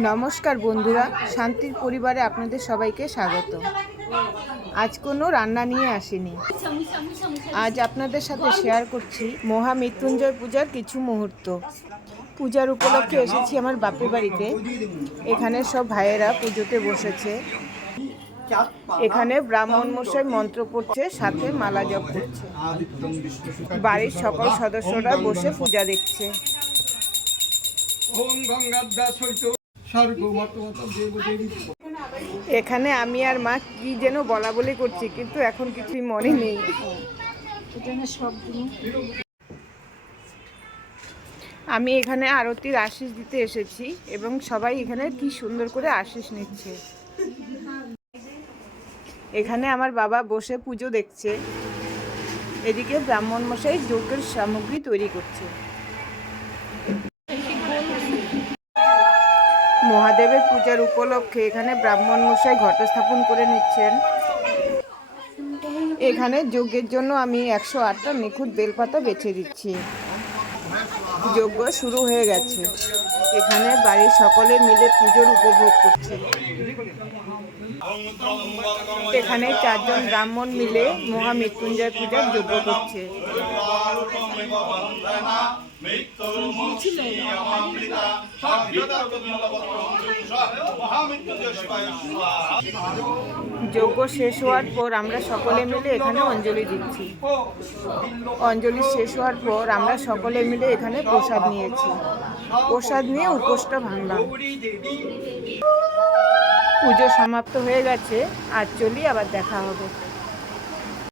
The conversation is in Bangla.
নমস্কার বন্ধুরা, শান্তির পরিবারে আপনাদের সবাইকে স্বাগত। আজ কোনো রান্না নিয়ে আসিনি। আজ আপনাদের সাথে শেয়ার করছি মহামৃত্যুঞ্জয় পূজার কিছু মুহূর্ত। পূজার উপলক্ষে এসেছি আমার বাপের বাড়িতে। এখানে সব ভাইয়েরা পুজোতে বসেছে। এখানে ব্রাহ্মণ মশাই মন্ত্র পড়ছে, সাথে মালা জপ করছে। বাড়ির সকল সদস্যরা বসে পূজা দেখছে। এখানে আমি আর মা কি যেন বলা বলি করছি, কিন্তু এখন কিছুই মনে নেই। আমি এখানে আরতির আশীষ দিতে এসেছি এবং সবাই এখানে কি সুন্দর করে আশীষ নিচ্ছে। এখানে আমার বাবা বসে পুজো দেখছে, এদিকে ব্রাহ্মণ মশাই যজ্ঞের সামগ্রী তৈরি করছে। মহাদেবের পূজার উপলক্ষে এখানে ব্রাহ্মণ মশাই ঘট স্থাপন করে নিচ্ছেন। এখানে যজ্ঞের জন্য আমি 108টা নিখুঁত বেলপাতা বেছে দিচ্ছি। যজ্ঞ শুরু হয়ে গেছে। এখানে বাড়ির সকলে মিলে পুজোর উপভোগ করছে। এখানে 4 জন ব্রাহ্মণ মিলে মহামৃত্যুঞ্জয় পূজার যজ্ঞ করছে। যজ্ঞ শেষ হওয়ার পর আমরা সকলে মিলে এখানে অঞ্জলি দিচ্ছি। অঞ্জলি শেষ হওয়ার পর আমরা সকলে মিলে এখানে প্রসাদ নিয়েছি। প্রসাদ নিয়ে উপোসটা ভাঙলাম। পুজো সমাপ্ত হয়ে গেছে, আর চলি আবার দেখা হবে।